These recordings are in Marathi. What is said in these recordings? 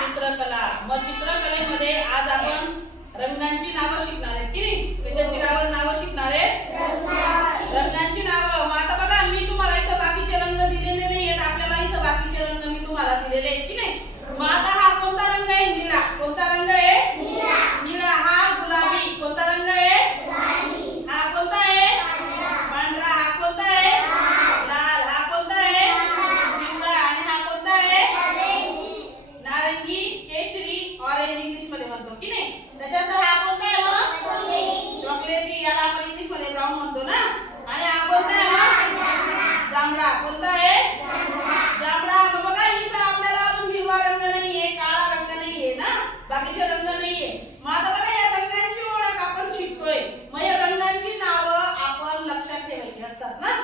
चित्रकला. मग चित्रकलेमध्ये आज आपण रंगांची नावं शिकणार आहेत की नाही? कशाची नावं शिकणार आहे? रंगांची नावं. मग आता बघा, मी तुम्हाला इथं बाकीचे रंग दिलेले नाहीयेत. आपल्याला इथं बाकीचे रंग मी तुम्हाला दिलेले आहेत की नाही? मग आता हा कोणता रंग आहे? निळा. कोणता रंग आहे? निळा. हा गुलाबी. कोणता रंग आहे? हा कोणता आहे? पांढरा. हा कोणता आहे? लाल. हा कोणता आहे? पिवळा. आणि हा कोणता आहे? नारंगी, केशरी, ऑरेंज इंग्लिश मध्ये म्हणतो की नाही? त्याच्यानंतर हा कोणता आहे मग? चॉकलेटी. याला आपण इंग्लिश मध्ये ब्राऊन म्हणतो ना. आणि हा कोणता आहे मग? जांभळा. कोणता आहे? जांभळा. मग बघा, इथं आपल्याला अजून हिरवा रंग नाहीये, काळा रंग नाहीये ना, बाकीचे रंग नाहीये. मग आता बघा, या रंगांची ओळख आपण शिकतोय. मग या रंगांची नावं आपण लक्षात ठेवायची असतात ना.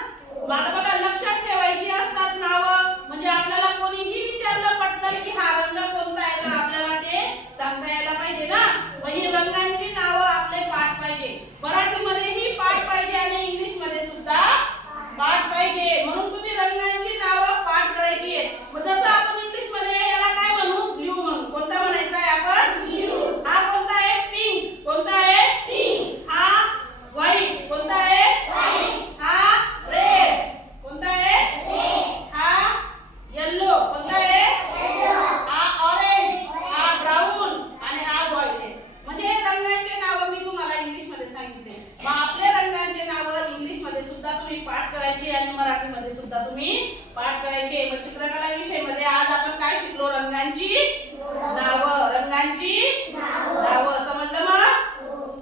मग आता बघा, लक्षात ठेवायची असतात नावं. म्हणजे आपल्याला कोणीही विचारलं पटकन की हा रंग कोणता आहे, तर आपल्याला ते सांगता यायला पाहिजे ना. मग ही रंगांची नावं आपले पाठ पाहिजे. मराठीमध्येही पाठ पाहिजे आणि इंग्लिश मध्ये सुद्धा पाठ पाहिजे. म्हणून तुम्ही रंगांची नावं पाठ करायची आहे. मग जसं आपण इंग्लिश मध्ये याला काय म्हणू? ब्लू म्हणू. कोणता म्हणायचा आहे आपण? हा कोणता आहे? पिंक. कोणता आहे? हा व्हाईट. कोणता आहे? हा रेड. कोणता आहे? हा येलो. कोणता आहे? हा ऑरेंज. हा ब्राऊन. आणि हा व्हाईट. म्हणजे हे रंगांचे नावं मी तुम्हाला इंग्लिश मध्ये सांगितले. मग आपले रंगांचे नावं इंग्लिश मध्ये सुद्धा तुम्ही पाठ करायची आणि मराठी मध्ये सुद्धा तुम्ही पाठ करायचे. मग चित्रकला विषय मध्ये आज आपण काय शिकलो? रंगांची नावं